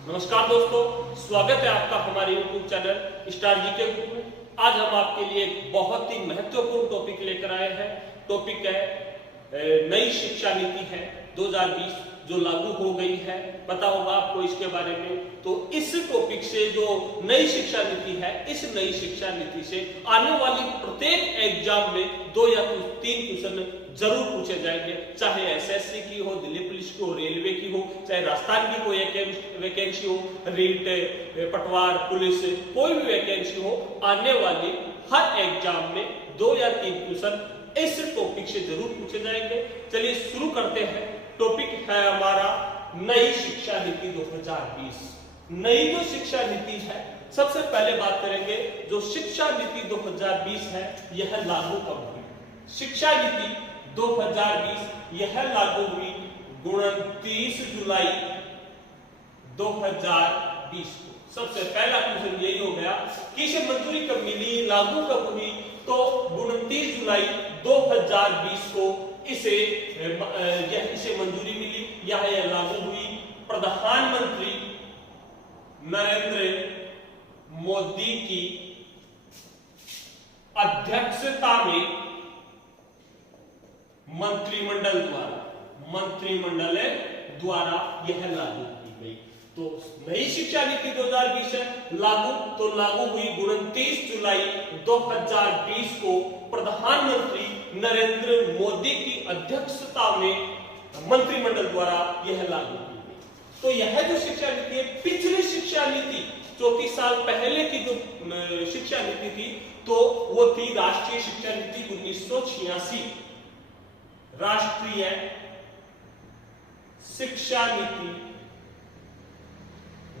नमस्कार दोस्तों, स्वागत है आपका हमारे YouTube channel star GK group में। आज हम आपके लिए एक बहुत ही महत्वपूर्ण टॉपिक लेकर आए हैं। टॉपिक है नई शिक्षा नीति है 2020 जो लागू हो गई है। पता होगा आपको इसके बारे में। तो इस टॉपिक से जो नई शिक्षा नीति है, इस नई शिक्षा नीति से आने वाली प्रत्येक एग्जाम में 2 या 3 क्वेश्चन जरूर पूछे जाएंगे, चाहे एसएससी की हो, दिल्ली पुलिस की हो, रेलवे की हो, चाहे राजस्थान की कोई वैकेंसी हो, रीट, पटवार, पुलिस, कोई भी वैकेंसी हो, आने वाली हर एग्जाम में 2 या 3 क्वेश्चन इस टॉपिक से जरूर पूछे जाएंगे। चलिए शुरू करते हैं। टॉपिक है हमारा नई शिक्षा नीति 2020। नई जो शिक्षा नीति है, सबसे पहले बात करेंगे जो शिक्षा नीति 2020 है, यह लागू कब हुई। शिक्षा नीति 2020 यह लागू हुई 29 जुलाई 2020 को। सबसे पहला क्वेश्चन यही हो गया कि इसे मंजूरी कब मिली, लागू कब हुई। तो 29 जुलाई 2020 को इसे मंजूरी मिली, यह लागू हुई। प्रधानमंत्री नरेंद्र मोदी की अध्यक्षता में मंत्रिमंडल द्वारा यह लागू की गई। तो नई शिक्षा नीति 2020 है लागू, तो लागू हुई 29 जुलाई 2020 को प्रधानमंत्री नरेंद्र मोदी की अध्यक्षता में मंत्रिमंडल द्वारा यह लागू की गई। तो यह जो शिक्षा नीति है, पिछली शिक्षा नीति 34 साल पहले की जो शिक्षा नीति थी, तो वो थी राष्ट्रीय शिक्षा नीति 1986। राष्ट्रीय शिक्षा नीति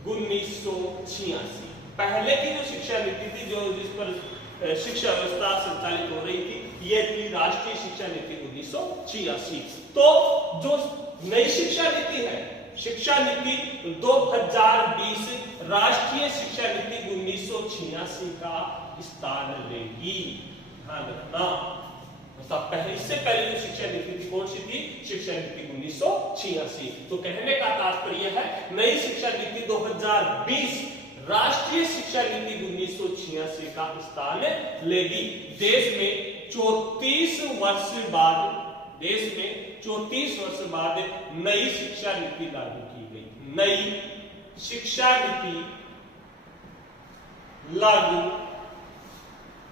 1986 पहले की जो शिक्षा नीति थी, जो जिस पर शिक्षा व्यवस्था संचालित हो रही थी, यह थी राष्ट्रीय शिक्षा नीति 1986। तो जो नई शिक्षा नीति है, शिक्षा नीति 2020 राष्ट्रीय शिक्षा नीति 1986 का स्थान लेगी। ध्यान रखना। इससे पहले जो शिक्षा नीति थी, कौन सी थी? शिक्षा नीति 1986। तो कहने का तात्पर्य है नई शिक्षा नीति 2020 राष्ट्रीय शिक्षा नीति 1986 का स्थान लेगी। देश में 34 वर्ष बाद नई शिक्षा नीति लागू की गई। नई शिक्षा नीति लागू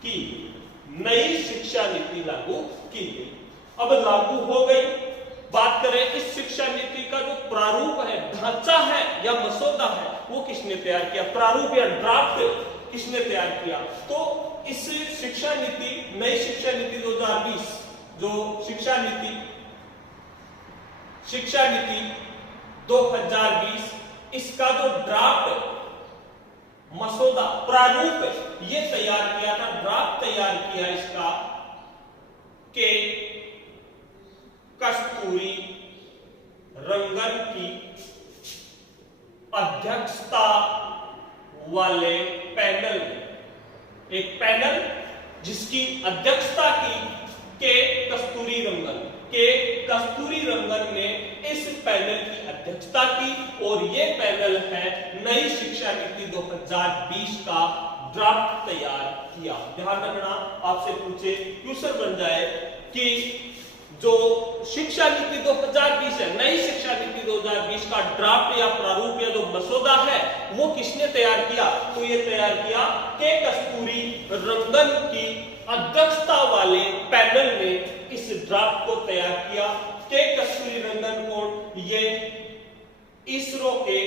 की नई शिक्षा नीति लागू की गई। अब लागू हो गई। बात करें इस शिक्षा नीति का जो प्रारूप है, ढांचा है या मसौदा है, वो किसने तैयार किया? प्रारूप या ड्राफ्ट किसने तैयार किया? तो इस शिक्षा नीति, नई शिक्षा नीति 2020 जो शिक्षा नीति 2020 इसका जो ड्राफ्ट, मसौदा, प्रारूप ये तैयार किया था, ड्राफ्ट तैयार किया इसका के कस्तूरी रंगन की अध्यक्षता वाले पैनल में, एक पैनल जिसकी अध्यक्षता की के कस्तूरी रंगन ने इस पैनल की अध्यक्षता की, और ये पैनल है नई शिक्षा नीति 2020 का ड्राफ्ट तैयार किया। ध्यान रखना, आपसे पूछे क्वेश्चन बन जाए कि जो शिक्षा नीति 2020 है, नई शिक्षा नीति 2020 का ड्राफ्ट या प्रारूप या जो मसौदा है, वो किसने तैयार किया? तो ये तैयार किया के कस्तूरी रंगन की अध्यक्षता वाले पैनल ने इस ड्राफ्ट को तैयार किया। के कस्तूरी रंगन कौन? ये इसरो के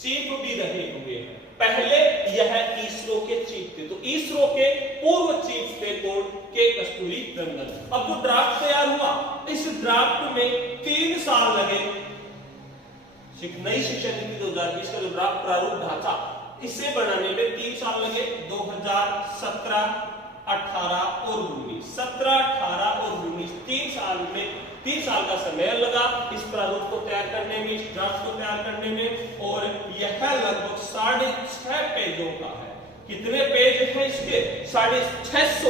चीफ भी रहे हुए हैं। पहले यह इसरो के चीफ थे, तो इसरो के पूर्व चीफ थे कौन? के कस्तूरी रंगन। अब जो ड्राफ्ट तैयार हुआ, इस ड्राफ्ट में 3 साल लगे। नई शिक्षा नीति 2020 का जो ड्राफ्ट प्रारूप ढांचा, इसे बनाने में 3 साल लगे। 2017, 18 और 19, 17, 18 और 19 3 साल का समय लगा इस प्रारूप को तैयार करने में, इस ड्राफ्ट को तैयार करने में। और यह लगभग 6.5 पेजों का है। कितने पेज हैं इसके? 650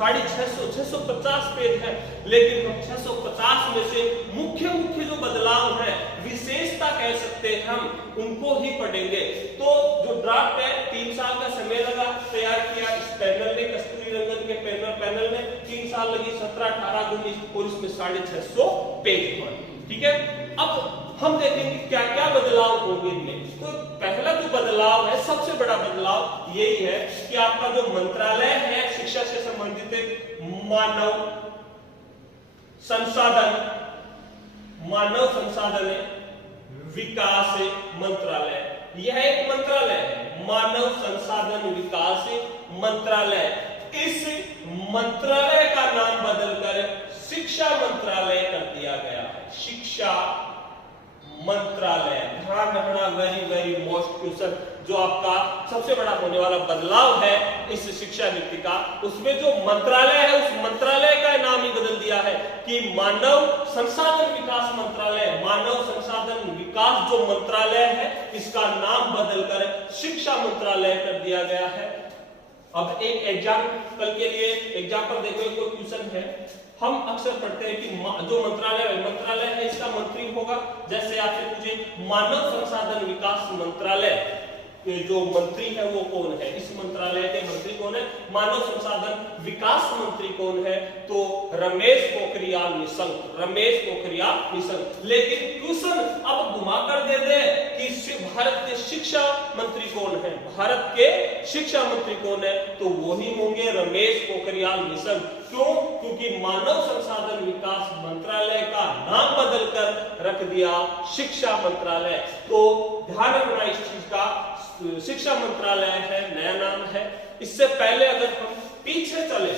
650 पेज है, लेकिन हम 650 में से मुख्य मुख्य जो बदलाव है, विशेषता कह सकते हैं हम, उनको ही पढ़ेंगे। तो जो ड्राफ्ट है 3 साल का समय लगा तैयार किया इस पैनल ने, कस्तूरी रंगन के पैनल ने 3 साल लगी, 17, 18, 19 और इसमें 650 पेज हुआ। ठीक है, अब हम देखेंगे क्या क्या बदलाव होंगे इनमें। तो पहला जो बदलाव है, सबसे बड़ा बदलाव यही है कि आपका जो मंत्रालय है शिक्षा से संबंधित मानव संसाधन विकास मंत्रालय, यह एक मंत्रालय है, मानव संसाधन विकास मंत्रालय। इस मंत्रालय का नाम बदलकर शिक्षा मंत्रालय कर दिया गया है। शिक्षा मंत्रालय, ध्यान रखना, वेरी वेरी मोस्ट क्वेश्चन, जो आपका सबसे बड़ा होने वाला बदलाव है इस शिक्षा नीति का, उसमें जो मंत्रालय है उस मंत्रालय का नाम ही बदल दिया है कि मानव संसाधन विकास मंत्रालय। मानव संसाधन विकास जो मंत्रालय है इसका नाम बदलकर शिक्षा मंत्रालय कर दिया गया है। अब एक एग्जाम्पल के लिए एग्जाम्पल देखो, कोई क्वेश्चन है, हम अक्सर पढ़ते हैं कि जो मंत्रालय है इसका मंत्री होगा। जैसे आपसे पूछे मानव संसाधन विकास मंत्रालय के जो मंत्री है वो कौन है, इस मंत्रालय के मंत्री कौन है, मानव संसाधन विकास मंत्री कौन है, तो रमेश पोखरियाल निशंक, रमेश पोखरियाल निशंक। लेकिन क्वेश्चन अब घुमाकर दे दे कि भारत के शिक्षा मंत्री कौन है, भारत के शिक्षा मंत्री कौन है, तो वही होंगे रमेश पोखरियाल निशंक। क्यों? क्योंकि मानव संसाधन विकास मंत्रालय का नाम बदलकर रख दिया शिक्षा मंत्रालय। तो ध्यान रखना इस चीज का, शिक्षा मंत्रालय है, नया नाम है। इससे पहले अगर हम पीछे चले,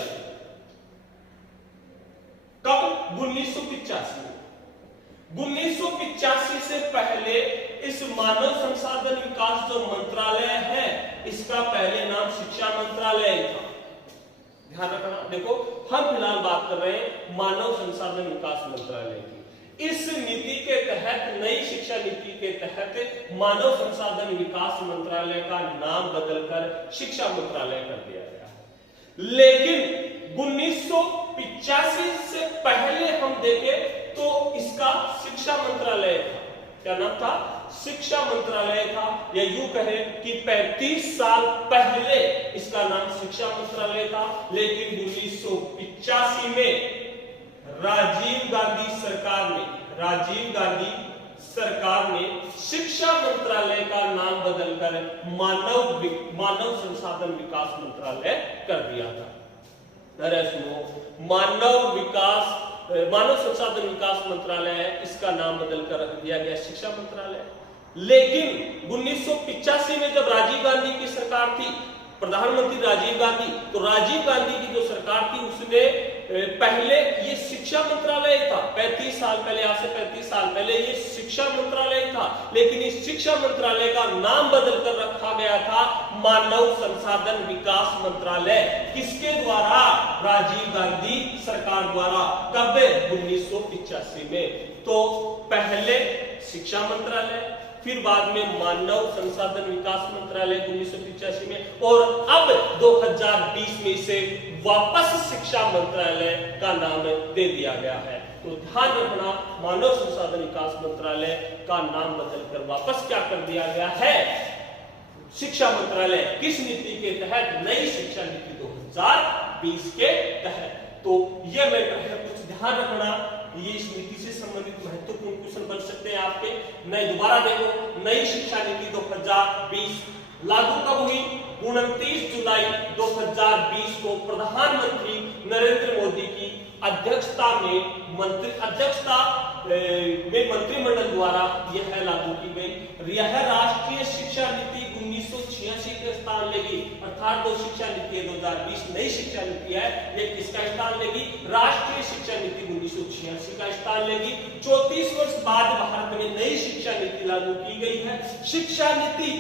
कब? 1985 में। 1985 से पहले इस मानव संसाधन विकास जो मंत्रालय है इसका पहले नाम शिक्षा मंत्रालय था। ध्यान रखना, देखो हम फिलहाल बात कर रहे हैं मानव संसाधन विकास मंत्रालय की। इस नीति के तहत, नई शिक्षा नीति के तहत मानव संसाधन विकास मंत्रालय का नाम बदलकर शिक्षा मंत्रालय कर दिया गया है। लेकिन 1985 से पहले हम देखें तो इसका शिक्षा मंत्रालय था। क्या नाम था? शिक्षा मंत्रालय था, या यूं कहे कि 35 साल पहले इसका नाम शिक्षा मंत्रालय था। लेकिन 1985 में राजीव गांधी सरकार ने शिक्षा मंत्रालय का नाम बदलकर मानव संसाधन विकास मंत्रालय कर दिया था। अरे सुनो, मानव संसाधन विकास मंत्रालय है, इसका नाम बदलकर रख दिया गया शिक्षा मंत्रालय। लेकिन 1985 में जब राजीव गांधी की सरकार थी, प्रधानमंत्री राजीव गांधी, तो राजीव गांधी की जो सरकार थी उसने पहले ये शिक्षा मंत्रालय था, 35 साल पहले, आज से 35 साल पहले ये शिक्षा मंत्रालय था। लेकिन इस शिक्षा मंत्रालय का नाम बदलकर रखा गया था मानव संसाधन विकास मंत्रालय। किसके द्वारा? राजीव गांधी सरकार द्वारा। कब? 1985 में। तो पहले शिक्षा मंत्रालय, फिर बाद में मानव संसाधन विकास मंत्रालय 1985 में, और अब 2020 में इसे वापस शिक्षा मंत्रालय का नाम दे दिया गया है। तो ध्यान रखना, मानव संसाधन विकास मंत्रालय का नाम बदलकर वापस क्या कर दिया गया है? शिक्षा मंत्रालय। किस नीति के तहत? नई शिक्षा नीति 2020 के तहत। तो यह मैटर है, कुछ ध्यान रखना, ये इस नीति से संबंधित महत्वपूर्ण क्वेश्चन बन सकते हैं आपके। नए दोबारा देखो, नई शिक्षा नीति 2020 लागू कब हुई? 29 जुलाई 2020 को प्रधानमंत्री नरेंद्र मोदी की अध्यक्षता में मंत्रिमंडल द्वारा यह लागू की गई। यह राष्ट्रीय शिक्षा नीति 1986 का स्थान लेगी, अर्थात जो शिक्षा नीति है 2020 नई शिक्षा नीति है, ये किसका स्थान लेगी? राष्ट्रीय शिक्षा नीति 1986 का स्थान लेगी। 34 वर्ष बाद भारत में नई शिक्षा नीति लागू की गई है। शिक्षा नीति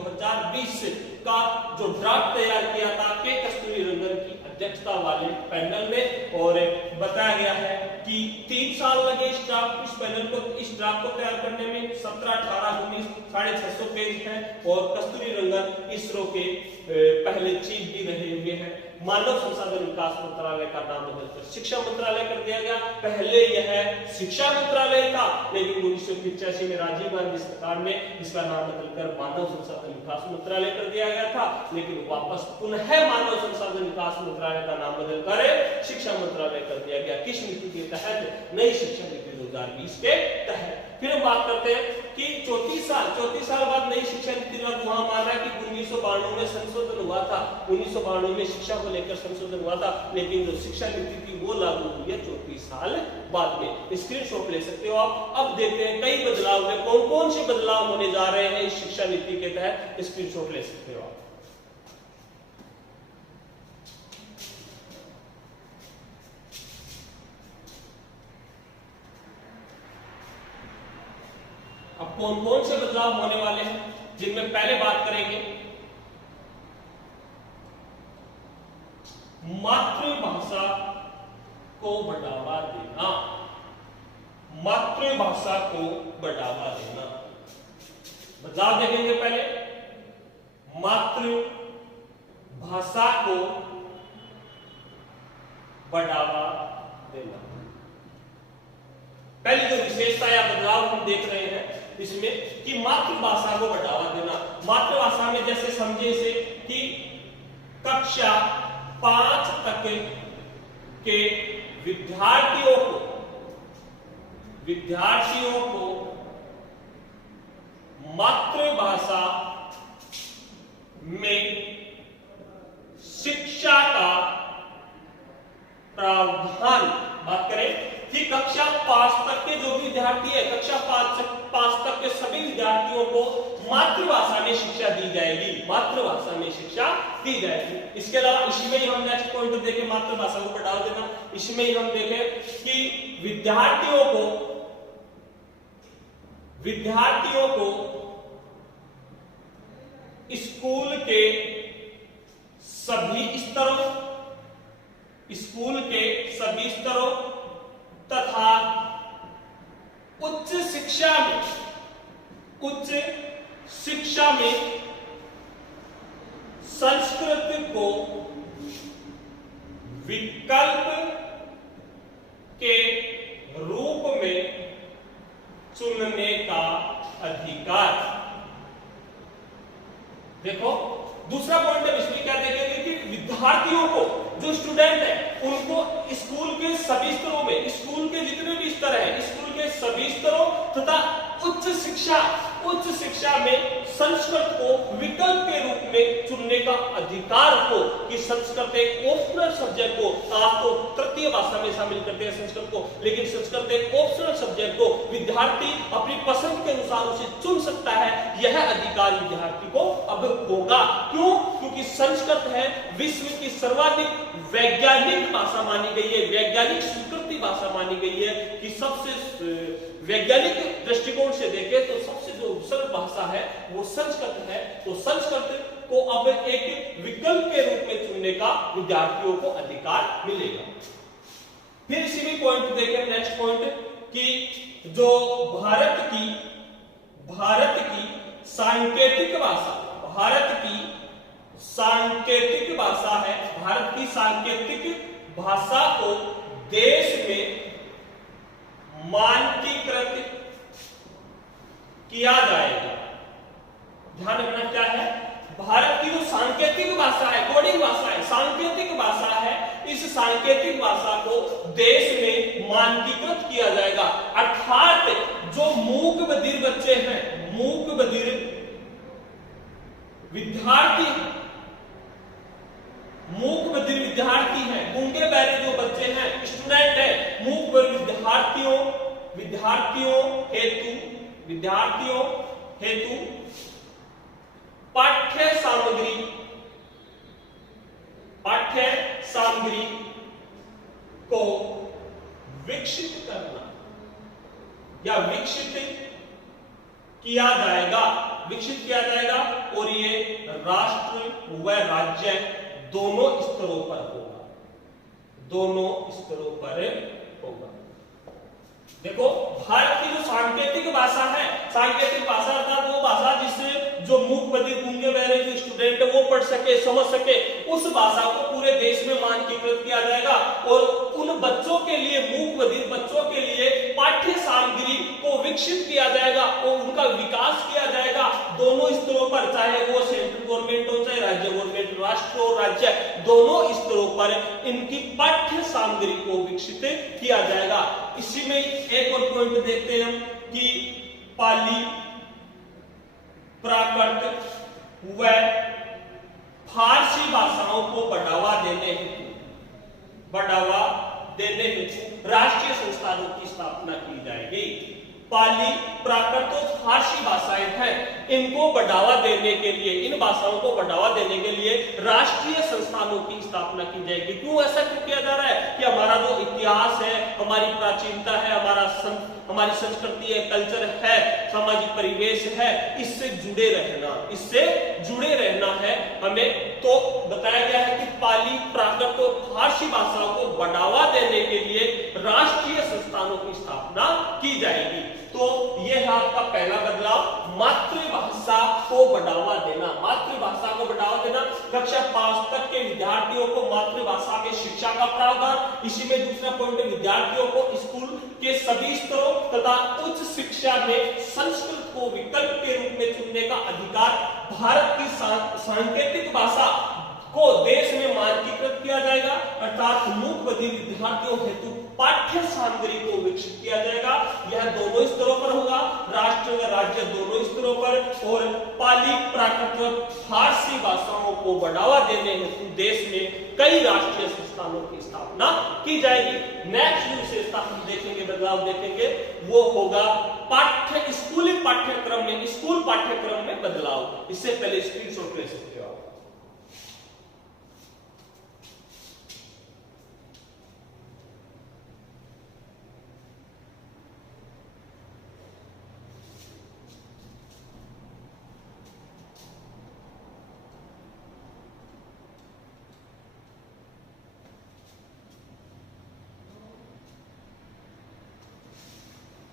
2020 का जो ड्राफ्ट तैयार किया था के कस्तूरी रंगन की अध्यक्षता वाले पैनल में, और बताया गया है कि 3 साल लगे इस पैनल को, इस ड्राफ्ट को तैयार करने में। 17, 18, 19 650 पेज है, और कस्तूरी रंगन इसरो के पहले चीफ भी रहे हुए हैं। मानव संसाधन विकास मंत्रालय का नाम बदलकर शिक्षा मंत्रालय कर दिया गया। पहले यह शिक्षा मंत्रालय था, लेकिन 1985 में राजीव गांधी सरकार ने इसका नाम बदलकर मानव संसाधन विकास मंत्रालय कर दिया गया था, लेकिन वापस पुनः मानव संसाधन विकास मंत्रालय का नाम बदलकर शिक्षा मंत्रालय कर दिया गया। किस नीति के तहत? नई शिक्षा नीति 2020 के तहत। फिर हम बात करते हैं कि 34 साल बाद नई शिक्षा नीति लागू। वहां माना कि 1992 में संशोधन हुआ था, 1992 में शिक्षा को लेकर संशोधन हुआ था, लेकिन जो शिक्षा नीति थी वो लागू हुई है 34 साल बाद में। स्क्रीनशॉट ले सकते हो आप। अब देखते हैं कई बदलाव में कौन कौन से बदलाव होने जा रहे हैं इस शिक्षा नीति के तहत। स्क्रीनशॉट ले सकते हो आप। अब कौन कौन से बदलाव होने वाले हैं, जिनमें पहले बात करेंगे मातृभाषा को बढ़ावा देना। मातृभाषा को बढ़ावा देना, बदलाव देखेंगे पहले। मातृभाषा को बढ़ावा देना। पहली जो विशेषता या बदलाव हम देख रहे हैं इसमें कि मातृभाषा को बढ़ावा देना। मातृभाषा में जैसे समझे इसे कि कक्षा 5 तक के विद्यार्थियों को मातृभाषा में शिक्षा का प्रावधान। बात करें कि कक्षा 5 तक के जो भी विद्यार्थी है, कक्षा 5 तक के सभी विद्यार्थियों को मातृभाषा में शिक्षा दी जाएगी। मातृभाषा में शिक्षा दी जाएगी। इसके अलावा इसी में ही हम नेक्स्ट पॉइंट देखें, मातृभाषा को बढ़ावा देना। इसमें ही हम देखें कि विद्यार्थियों को स्कूल के सभी स्तरों तथा उच्च शिक्षा में संस्कृत को विकल्प के रूप में चुनने का अधिकार। देखो दूसरा पॉइंट है, इसमें क्या देखेंगे कि विद्यार्थियों को, जो स्टूडेंट है, उनको स्कूल के सभी स्तरों में, स्कूल के जितने भी स्तर है, स्कूल के सभी स्तरों तथा उच्च शिक्षा में संस्कृत को विकल्प के रूप में चुनने का अधिकार हो, कि संस्कृत एक ऑप्शनल सब्जेक्ट को, आप तो तृतीय भाषा में शामिल करते हैं संस्कृत को, लेकिन संस्कृत एक ऑप्शनल सब्जेक्ट को विद्यार्थी अपनी पसंद के अनुसार उसे चुन सकता है। यह अधिकार विद्यार्थी को अब होगा। क्यों? क्योंकि संस्कृत है विश्व की सर्वाधिक वैज्ञानिक भाषा मानी गई है, वैज्ञानिक स्वीकृति भाषा मानी गई है, कि सबसे वैज्ञानिक दृष्टिकोण से देखें तो सबसे जो सरल भाषा है वो संस्कृत है। तो संस्कृत को अब एक विकल्प के रूप में चुनने का विद्यार्थियों को अधिकार मिलेगा। फिर इसी में पॉइंट देखें, नेक्स्ट पॉइंट, कि जो भारत की सांकेतिक भाषा, भारत की सांकेतिक भाषा को देश में मानकीकृत किया जाएगा। ध्यान रखना क्या है, भारत की जो सांकेतिक भाषा है, कोडिंग भाषा है, सांकेतिक भाषा है, इस सांकेतिक भाषा को देश में मानकीकृत किया जाएगा। अर्थात जो मूक बधिर बच्चे हैं, मूक बधिर विद्यार्थी हैं, गूंगे बहरे जो बच्चे हैं, स्टूडेंट है, मूक विद्यार्थियों हेतु पाठ्य सामग्री को विकसित करना या विकसित किया जाएगा, और ये राष्ट्र व राज्य दोनों स्तरों पर होगा। दोनों स्तरों पर होगा। देखो भारत की जो सांकेतिक भाषा है, सांकेतिक भाषा अर्थात वो भाषा जिससे जो मूक बधिर गूंगे बहरे जो स्टूडेंट है वो पढ़ सके समझ सके, उस भाषा को पूरे देश में मानकीकृत किया जाएगा और उन बच्चों के लिए, मूक बधिर बच्चों के लिए पाठ्य सामग्री को विकसित किया जाएगा और उनका विकास किया जाएगा दोनों स्तरों पर, चाहे वो सेंट्रल गवर्नमेंट हो चाहे राज्य गवर्नमेंट, राष्ट्र और राज्य दोनों स्तरों पर इनकी पाठ्य सामग्री को विकसित किया जाएगा। इसी में एक और पॉइंट देखते हैं हम कि पाली, प्राकृत व फारसी भाषाओं को बढ़ावा देने हेतु राष्ट्रीय संस्थानों की स्थापना की जाएगी। पाली, प्राकृत और फारसी भाषाएं हैं, इनको बढ़ावा देने के लिए, इन भाषाओं को बढ़ावा देने के लिए राष्ट्रीय संस्थानों की स्थापना की जाएगी। क्यों ऐसा क्यों किया जा रहा है कि हमारा जो इतिहास है, हमारी प्राचीनता है, हमारी संस्कृति है, कल्चर है, सामाजिक परिवेश है, इससे जुड़े रहना है हमें। तो बताया गया है कि पाली, प्राकृत और फारसी भाषाओं को बढ़ावा देने के लिए राष्ट्रीय संस्थानों की स्थापना की जाएगी। तो यह है आपका पहला बदलाव, मातृभाषा को बढ़ावा देना। मातृभाषा को बढ़ावा देना, कक्षा 5 तक के विद्यार्थियों को मातृभाषा में शिक्षा का प्रावधान। इसी में दूसरा पॉइंट, विद्यार्थियों को स्कूल के सभी स्तरों तथा उच्च शिक्षा में संस्कृत को विकल्प के रूप में चुनने का अधिकार। भारत की सांकेतिक भाषा को देश में मानकीकृत किया जाएगा, अर्थात मूक बधिर विद्यार्थियों हेतु पाठ्य सामग्री को विकसित किया जाएगा। यह दोनों स्तरों पर होगा, राष्ट्र व राज्य दोनों स्तरों पर। और पाली, प्राकृत, फारसी भाषाओं को बढ़ावा देने हेतु देश में कई राष्ट्रीय संस्थानों की स्थापना की जाएगी। नेक्स्ट जो विशेषता हम देखेंगे, बदलाव देखेंगे, वो होगा स्कूली पाठ्यक्रम में, स्कूल पाठ्यक्रम में बदलाव। इससे पहले स्क्रीनशॉट ले सकते हो आप।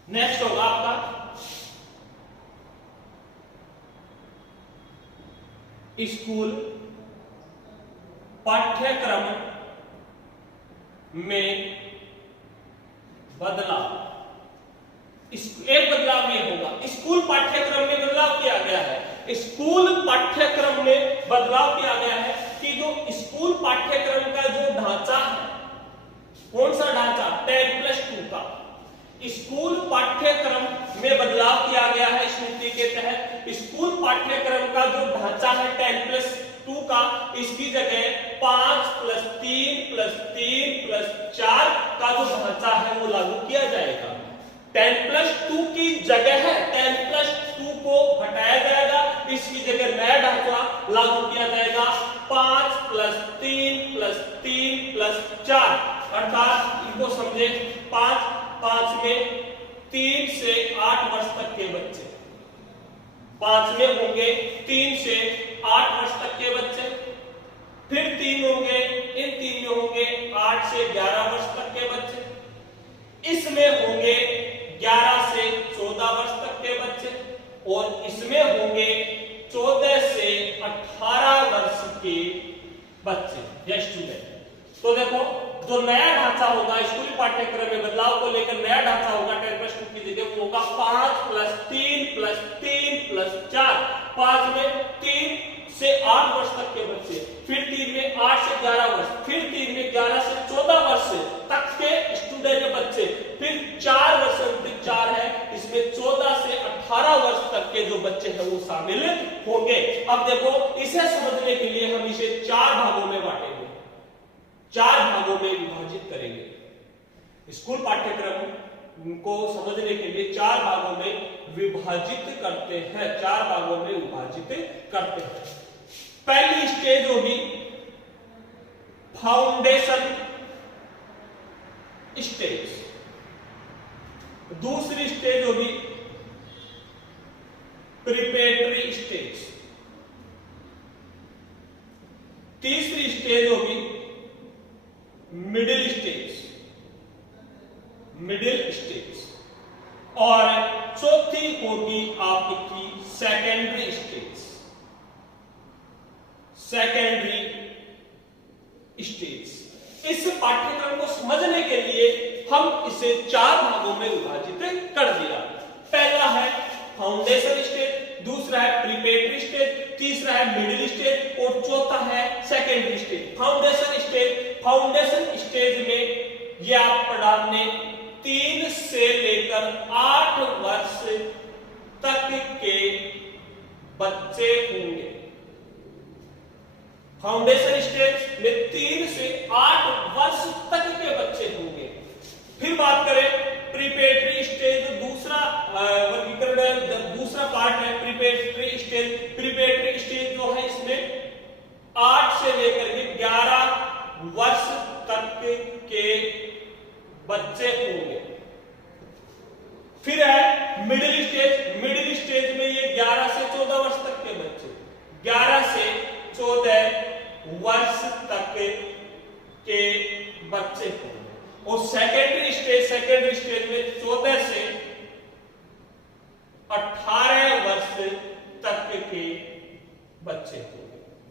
नेक्स्ट होगा आपका स्कूल पाठ्यक्रम में बदलाव। एक बदलाव ये होगा, स्कूल पाठ्यक्रम में बदलाव किया गया है। स्कूल पाठ्यक्रम में बदलाव किया गया है कि जो स्कूल पाठ्यक्रम का जो ढांचा है, कौन सा ढांचा, 10+2 का, स्कूल पाठ्यक्रम में बदलाव किया गया है। इस नीति के तहत स्कूल पाठ्यक्रम का जो ढांचा है 10+2 का, इसकी जगह 5+3+3+4 का जो ढांचा है वो लागू किया जाएगा। 10+2 की जगह है 10+2 को हटाया जाएगा, इसकी जगह नया ढांचा लागू किया जाएगा 5+3+3+4। अर्थात इनको समझे, 5 में 3 से 8 वर्ष तक के बच्चे, 5 में होंगे 3 से 8 वर्ष तक के बच्चे, फिर 3 होंगे, इन 3 में होंगे 8 से 11 वर्ष तक के बच्चे, इसमें होंगे 11 से 14 वर्ष तक के बच्चे, और इसमें होंगे 14 से 18 वर्ष के बच्चे या स्टूडेंट। तो देखो जो नया ढांचा होगा स्कूली पाठ्यक्रम में बदलाव को लेकर, नया ढांचा होगा 10+2 की जगह वो होगा 5+3+3+4। 5 में 3 से 8 वर्ष तक के बच्चे, फिर 3 में 8 से 11 वर्ष, फिर 3 में 11 से 14 वर्ष तक के स्टूडेंट बच्चे, फिर 4 वर्ष अंतिम 4 है, इसमें 14 से 18 वर्ष तक के जो बच्चे हैं वो शामिल होंगे। अब देखो इसे समझने के लिए हम इसे 4 भागों में बांटेंगे, 4 भागों में विभाजित करेंगे। स्कूल पाठ्यक्रम को समझने के लिए 4 भागों में विभाजित करते हैं, 4 भागों में विभाजित करते हैं। पहली स्टेज होगी फाउंडेशन स्टेज, दूसरी स्टेज होगी प्रिपरेटरी स्टेज, तीसरी स्टेज होगी मिडिल मिडिल स्टेज, और चौथी होगी आपकी सेकेंडरी स्टेज। Secondary stage. इस पाठ्यक्रम को समझने के लिए हम इसे 4 भागों में विभाजित कर दिया। पहला है फाउंडेशन स्टेज, दूसरा है प्रीपेरेटरी स्टेज, तीसरा है मिडिल स्टेज और चौथा है secondary stage. Foundation stage, foundation stage में ये आप पढ़ाने 3 से लेकर 8 वर्ष तक के बच्चे होंगे। फाउंडेशन स्टेज में 3 से 8 वर्ष तक के बच्चे होंगे। फिर बात करें प्रीपेरेटरी स्टेज, दूसरा वर्गीकरण, दूसरा पार्ट है प्रीपेरेटरी स्टेज। प्रीपेरेटरी स्टेज जो है इसमें 8 से लेकर के 11 वर्ष तक के बच्चे होंगे। फिर है मिडिल स्टेज। मिडिल स्टेज में ये 11 से 14 वर्ष तक के बच्चे, 11 से 14 वर्ष तक के बच्चे होंगे। और सेकेंडरी स्टेज में 14 से 18 वर्ष तक के बच्चे होंगे।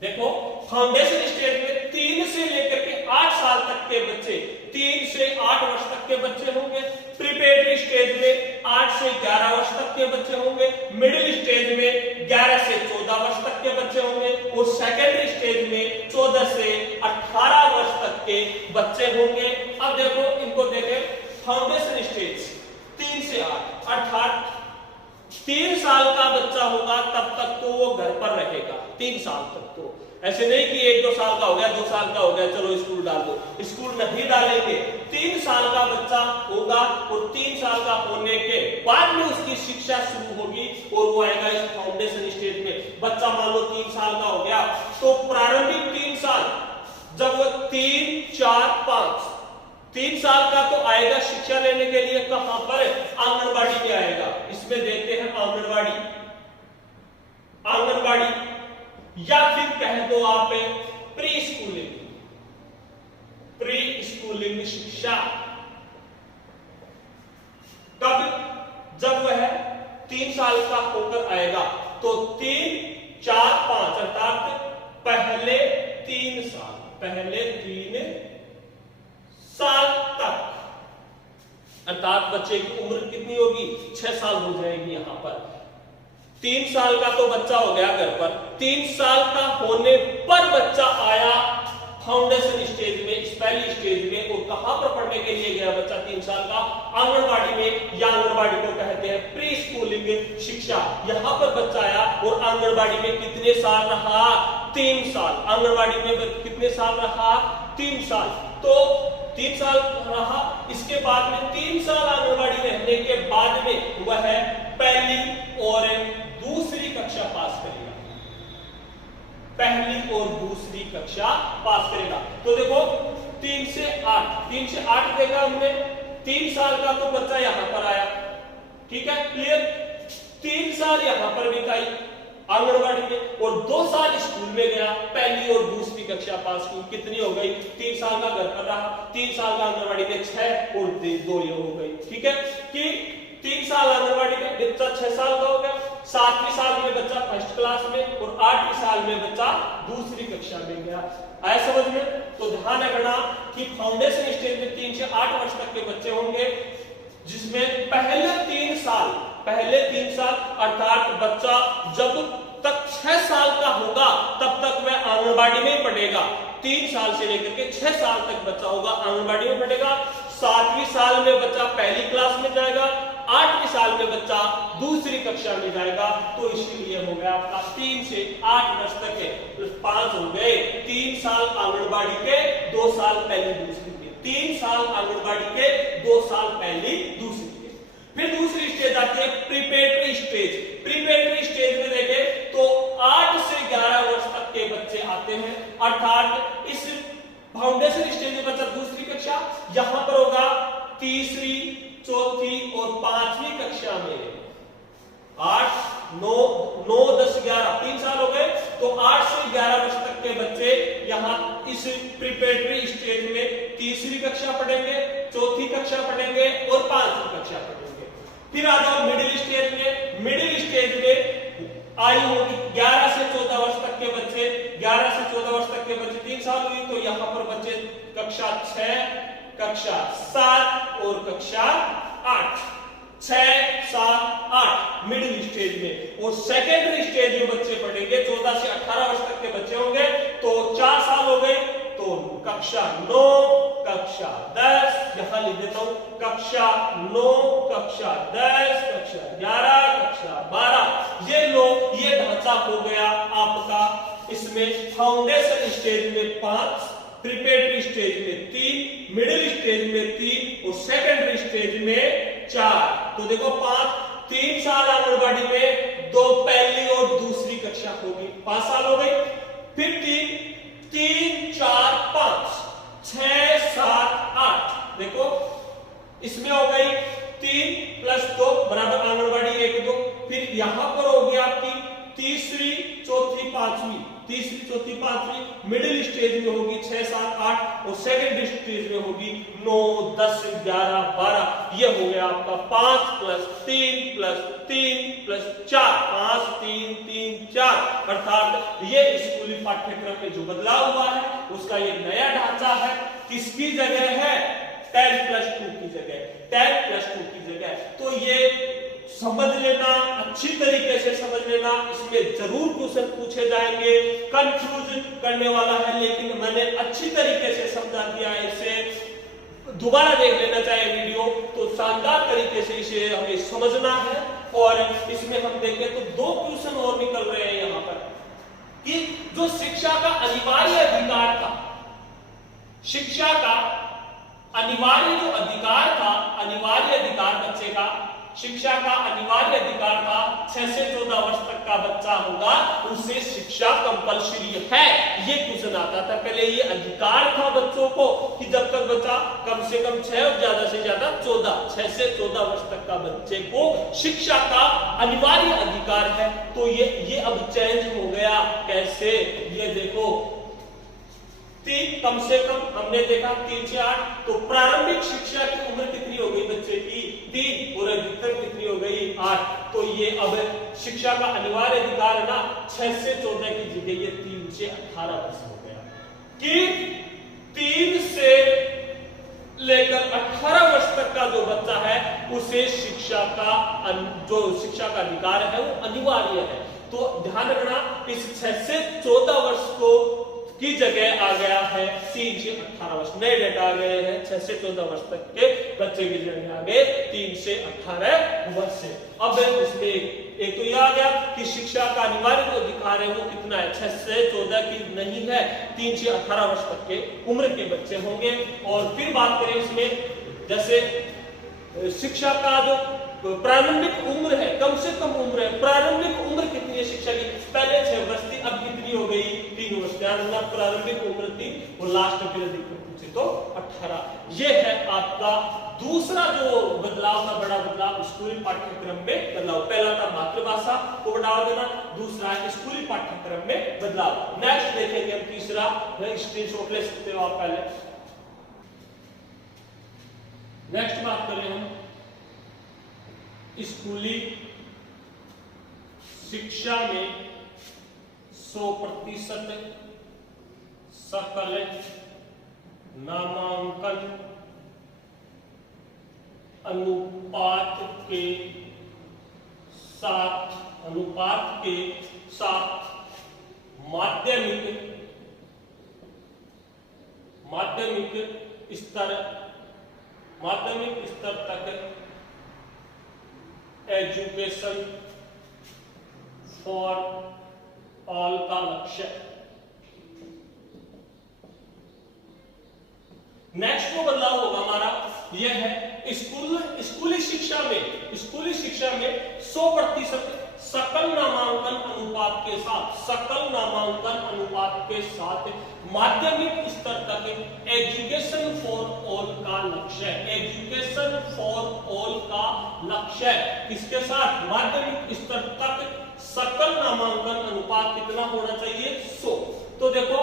देखो फाउंडेशन स्टेज में 3 से लेकर के 8 साल तक के बच्चे, 3 से 8 वर्ष तक के बच्चे होंगे। प्रीपेरेटरी स्टेज में 8 से 11 वर्ष तक के बच्चे होंगे। मिडिल स्टेज में 11 से 14 वर्ष तक के बच्चे होंगे और सेकेंडरी स्टेज में 14 से 18 वर्ष तक के बच्चे होंगे। अब देखो इनको देखें। फाउंडेशन स्टेज 3 से 8 अर्थात 3 साल का बच्चा होगा तब तक तो वो घर पर रहेगा। 3 साल तक तो ऐसे नहीं कि 1-2 साल का हो गया, 2 साल का हो गया चलो स्कूल डाल दो, स्कूल नहीं डालेंगे। 3 साल का बच्चा होगा और 3 साल का होने के बाद में उसकी शिक्षा शुरू होगी और वो आएगा इस फाउंडेशन स्टेज में। बच्चा मान लो 3 साल का हो गया तो प्रारंभिक 3 साल, जब वो 3, 4, 5 3 साल का तो आएगा शिक्षा लेने के लिए कहां पर? आंगनबाड़ी में आएगा। इसमें देखते हैं आंगनबाड़ी, या फिर कह दो आप प्री स्कूलिंग शिक्षा। कब? जब वह 3 साल का होकर आएगा तो 3, 4, 5 अर्थात पहले 3 साल तक, अर्थात बच्चे की उम्र कितनी होगी? 6 साल हो जाएगी। यहां पर 3 साल का तो बच्चा हो गया घर पर, 3 साल का होने पर बच्चा आया फाउंडेशन स्टेज में, इस पहली स्टेज में। और कहां पर पढ़ने के लिए गया बच्चा 3 साल का? आंगनबाड़ी में, या आंगनबाड़ी को कहते हैं प्री स्कूलिंग शिक्षा। यहां पर बच्चा आया और आंगनबाड़ी में कितने साल रहा? 3 साल। आंगनबाड़ी में कितने साल रहा? 3 साल। तो 3 साल रहा। इसके बाद में 3 साल आंगनबाड़ी रहने के बाद में वह पहली और दूसरी कक्षा पास करेगा। पहली और दूसरी कक्षा पास करेगा। तो देखो 3 से 8 देखा हमने। 3 साल का तो बच्चा यहां पर आया, ठीक है, क्लियर। 3 साल यहां पर बिताई आंगनबाड़ी में और 2 साल स्कूल में गया, पहली और दूसरी कक्षा पास की। कितनी हो गई? 3 साल का घर पर रहा, 3 साल का आंगनबाड़ी में 6 और 2 ये हो गई, ठीक है। कि 3 साल आंगनबाड़ी में बच्चा 6 साल का हो गया, 7वीं साल में बच्चा फर्स्ट क्लास में और 8वीं साल में बच्चा दूसरी कक्षा में गया। आया समझ में? तो ध्यान रखना कि फाउंडेशन स्टेज में 3 से 8 वर्ष तक के बच्चे होंगे, जिसमें पहले 3 साल अर्थात बच्चा जब तक 6 साल का होगा तब तक वह आंगनबाड़ी में पढ़ेगा। 3 साल से लेकर के 6 साल तक बच्चा होगा आंगनबाड़ी में पढ़ेगा। 7वीं साल में बच्चा पहली क्लास में जाएगा, 8वीं साल में बच्चा दूसरी कक्षा में जाएगा। तो इसीलिए हो गया आपका 3 से 8 वर्ष तक के, तो 5 हो गए। 3 साल आंगनबाड़ी के, 2 साल पहली दूसरी के। 3 साल आंगनबाड़ी के, 2 साल पहली दूसरी के। फिर दूसरी स्टेज आती है प्रीपेरेटरी स्टेज। प्रीपेरेटरी स्टेज में देखें तो 8 से 11 वर्ष तक के बच्चे आते हैं, अर्थात इस फाउंडेशन स्टेज में बच्चा दूसरी कक्षा, यहां पर होगा तीसरी, चौथी और 5वीं कक्षा में। 8, 9, 10, 11 3 साल हो गए तो 8 से 11 वर्ष तक तक के बच्चे यहाँ इस प्रिपरेटरी स्टेज में तीसरी कक्षा पढ़ेंगे, चौथी कक्षा पढ़ेंगे और पांचवी कक्षा पढ़ेंगे। फिर आ जाओ मिडिल स्टेज में। मिडिल स्टेज में आयु होगी 11 से 14 वर्ष तक के बच्चे, 11 से 14 वर्ष तक के बच्चे 3 साल हुई, तो यहाँ पर बच्चे कक्षा 6, कक्षा 7 और कक्षा 8, 6, 7, 8 मिडिल स्टेज में। और सेकेंडरी स्टेज में बच्चे पढ़ेंगे 14 से 18 वर्ष तक के बच्चे होंगे, तो 4 साल हो गए, तो कक्षा 9, कक्षा 10, यहां लिख देता हूं कक्षा 9, कक्षा 10, कक्षा 11, कक्षा 12। ये ढांचा हो गया आपका। इसमें फाउंडेशन स्टेज में 5, प्रिपरेटरी स्टेज में 3, मिडिल स्टेज में 3 और सेकेंडरी स्टेज में 4। तो देखो 3 साल आंगनबाड़ी में, 2 पहली और दूसरी कक्षा होगी, 5 साल हो गई। फिर 3, 4, 5, 6, 7, 8। देखो इसमें हो गई 3 + 2 बराबर आंगनबाड़ी 1, 2। फिर यहां पर हो गया आपकी तीसरी, चौथी, पांचवी, तीसरी, चौथी, पांचवी मिडिल स्टेज में होगी 6, 7, 8 और सेकेंडरी स्टेज में होगी 9, 10, 11, 12। ये हो गया आपका 5 + 3 + 3 + 4, 5, 3, 3, 4। अर्थात ये स्कूली पाठ्यक्रम में जो बदलाव हुआ है उसका ये नया ढांचा है। किसकी जगह है? 10+2 की जगह, 10+2 की जगह। तो ये समझ लेना, अच्छी तरीके से समझ लेना। इसमें जरूर क्वेश्चन पूछे जाएंगे, कंफ्यूज करने वाला है, लेकिन मैंने अच्छी तरीके से समझा दिया है। इसे दोबारा देख लेना चाहे वीडियो तो शानदार तरीके से इसे हमें समझना है। और इसमें हम देखें तो 2 क्वेश्चन और निकल रहे हैं यहाँ पर कि जो शिक्षा का अनिवार्य अधिकार था, शिक्षा का अनिवार्य जो अधिकार था, अनिवार्य अधिकार बच्चे का, शिक्षा का अनिवार्य अधिकार था 6 से 14 वर्ष तक का बच्चा होगा उसे शिक्षा कंपलसरी है। ये क्वेश्चन आता था पहले। ये अधिकार था बच्चों को कि जब तक बच्चा कम से कम 6 और ज्यादा से ज्यादा 14, 6 से 14 वर्ष तक का बच्चे को शिक्षा का अनिवार्य अधिकार है। तो ये अब चेंज हो गया। कैसे? ये देखो, 3 कम से कम हमने देखा 3 से 8, तो प्रारंभिक शिक्षा की उम्र कितनी हो गई बच्चे की? 3 और अधिकतम कितनी हो गई? 8। तो ये अब शिक्षा का अनिवार्य अधिकार है ना, 6 से 14 की जगह ये 3 से 18 वर्ष हो गया कि 3 से लेकर 18 वर्ष तक का जो बच्चा है उसे शिक्षा का अधिकार है वो अनिवार्य है। तो ध्यान रखना, इस 6 से 14 वर्ष को की जगह आ गया है 3 से 18 वर्ष। नए डेटा आ गए हैं 6 से 14 वर्ष तक के बच्चे की जगह आ गए 3 से 18 वर्ष से। अब इसमें एक तो यह आ गया कि शिक्षा का अनिवार्य जो अधिकार है वो कितना है? 6 से 14 की नहीं है, 3 से 18 वर्ष तक के उम्र के बच्चे होंगे। और फिर बात करें इसमें, जैसे शिक्षा का जो प्रारंभिक उम्र है, कम से कम उम्र है, प्रारंभिक उम्र कितनी है शिक्षा की? पहले 6 वर्ष थी, अब कितनी हो गई? 3 वर्ष। प्रारंभिक उम्र 3 और लास्ट में अधिकतम पूछे तो 18। ये है आपका दूसरा जो बदलाव था, बड़ा बदलाव स्कूली पाठ्यक्रम में बदलाव। पहला था मातृभाषा को बढ़ावा देना, दूसरा है स्कूली पाठ्यक्रम में बदलाव। नेक्स्ट देखेंगे हम तीसरा, स्क्रीनशॉट ले सकते हो आप पहले। नेक्स्ट बात करें हम स्कूली शिक्षा में 100% सकल नामांकन अनुपात के साथ माध्यमिक स्तर तक एजुकेशन फॉर ऑल का लक्ष्य। नेक्स्ट जो बदलाव होगा हमारा यह है स्कूली शिक्षा में 100% सकल नामांकन अनुपात के साथ माध्यमिक स्तर तक एजुकेशन फॉर ऑल का लक्ष्य। एजुकेशन फॉर ऑल का लक्ष्य किसके साथ? माध्यमिक स्तर तक सकल नामांकन अनुपात कितना होना चाहिए? 100। तो देखो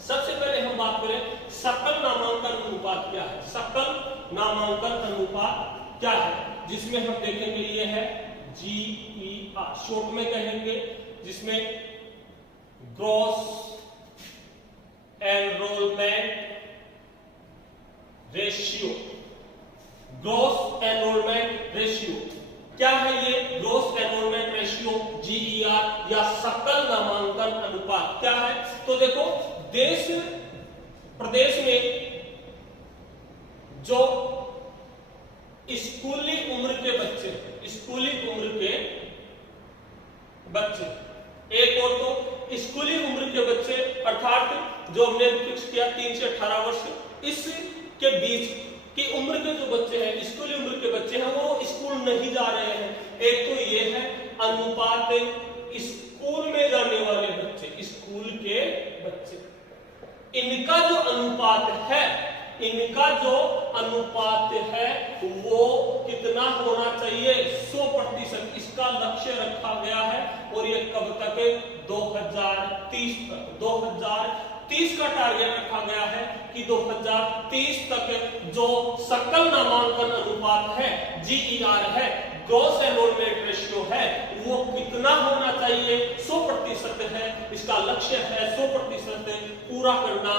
सबसे पहले हम बात करें सकल नामांकन अनुपात क्या है। सकल नामांकन अनुपात क्या है, जिसमें हम देखेंगे ये है GER, शॉर्ट में कहेंगे, जिसमें gross enrolment ratio. Gross enrolment ratio क्या है? ये ग्रॉस एनरोलमेंट रेशियो GER या सकल नामांकन अनुपात क्या है? तो देखो देश प्रदेश में जो स्कूली उम्र के बच्चे, स्कूली उम्र के बच्चे, एक और तो स्कूली उम्र के बच्चे अर्थात जो हमने फिक्स किया 3 से 18 वर्ष, इसके बीच की उम्र के जो बच्चे हैं, स्कूली उम्र के बच्चे हैं, वो स्कूल नहीं जा रहे हैं। एक तो ये है अनुपात स्कूल में जाने वाले बच्चे, स्कूल के बच्चे, इनका जो अनुपात है, इनका जो अनुपात है वो कितना होना चाहिए? 100%। इसका लक्ष्य रखा गया है और ये कब तक? 2030 तक। 2030 का टारगेट रखा गया है कि 2030 तक जो सकल नामांकन अनुपात है, GER है, ग्रॉस एनरोलमेंट रेशियो है, वो कितना होना चाहिए? 100% है। इसका लक्ष्य है 100% पूरा करना